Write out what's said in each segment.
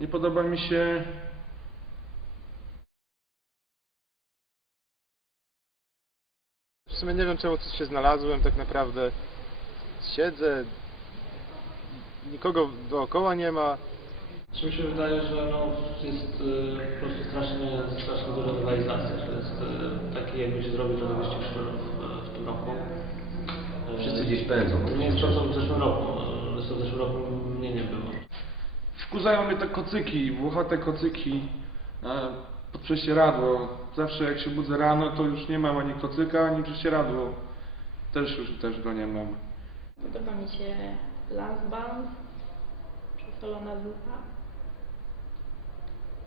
Nie podoba mi się W sumie nie wiem czemu coś się znalazłem, tak naprawdę siedzę, nikogo dookoła nie ma. Czy mi się wydaje, że no, jest y, po prostu strasznie, strasznie duża rywalizacja, to jest y, taki jakby się zrobił to dowieście w, w tym roku. Wszyscy y, gdzieś pędzą. No, no, to nie jest pracą w zeszłym roku, y, w zeszłym roku y, Wkurzają mnie te kocyki, włochate kocyki pod prześcieradło. Zawsze jak się budzę rano, to już nie mam ani kocyka, ani prześcieradło. Też już też go nie mam. Podoba mi się Last przesolona zupa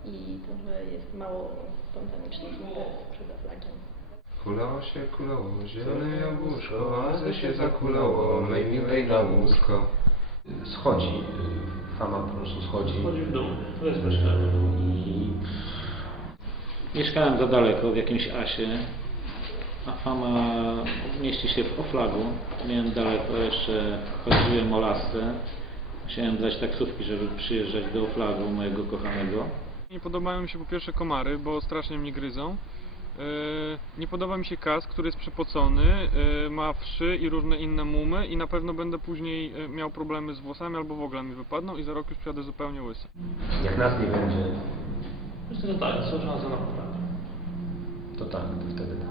i to, że jest mało spontanicznych interes przed flagiem. Kulało się, kulało, zielone jabłuszko, a ze się zakulało, mej miłej na łusko. Schodzi sama po prostu schodzi. Schodzi w dół. To jest mieszkanie. I... Mieszkałem za daleko w jakimś asie. A fama mieści się w oflagu. Miałem daleko jeszcze chodziłem o lasce. Musiałem zdać taksówki, żeby przyjeżdżać do oflagu mojego kochanego. Nie podobają mi się po pierwsze komary, bo strasznie mnie gryzą. Yy, nie podoba mi się kask, który jest przepocony, yy, ma wszy i różne inne mumy i na pewno będę później yy, miał problemy z włosami albo w ogóle mi wypadną i za rok już przyjadę zupełnie łysy. Jak nas nie będzie? To że tak, to szansa na poprawę. To tak, to wtedy tak.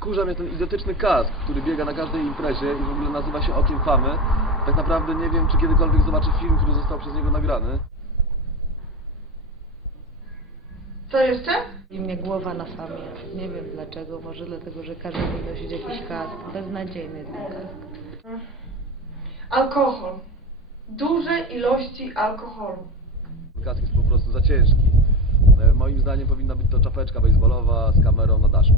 Kurza mnie ten identyczny kask, który biega na każdej imprezie i w ogóle nazywa się Okiem Famy. Tak naprawdę nie wiem, czy kiedykolwiek zobaczy film, który został przez niego nagrany. Co jeszcze? I mnie głowa na samie. Nie wiem dlaczego, może dlatego, że każdy powinien nosić jakiś kask. Beznadziejny ten kask. Alkohol. Duże ilości alkoholu. Kask jest po prostu za ciężki. Moim zdaniem powinna być to czapeczka baseballowa z kamerą na daszku.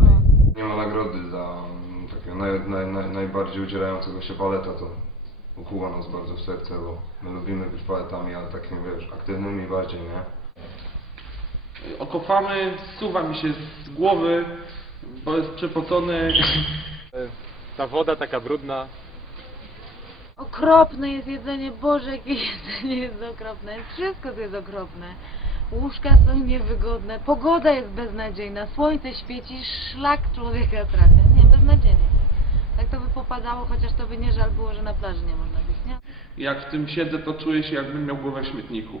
Hmm. Nie ma nagrody za takie naj, naj, naj, najbardziej udzielającego się paleta, to ukuła nas bardzo w serce, bo my lubimy być paletami, ale takimi wiesz, aktywnymi bardziej, nie? Okopamy, suwa mi się z głowy, bo jest przepocony. Ta woda taka brudna. Okropne jest jedzenie, Boże, jakie jedzenie jest okropne. Wszystko to jest okropne. Łóżka są niewygodne, pogoda jest beznadziejna, słońce świeci, szlak człowieka trafia. Nie, beznadziejnie. Tak to by popadało, chociaż to by nie żal było, że na plaży nie można być, nie? Jak w tym siedzę, to czuję się, jakbym miał głowę w śmietniku.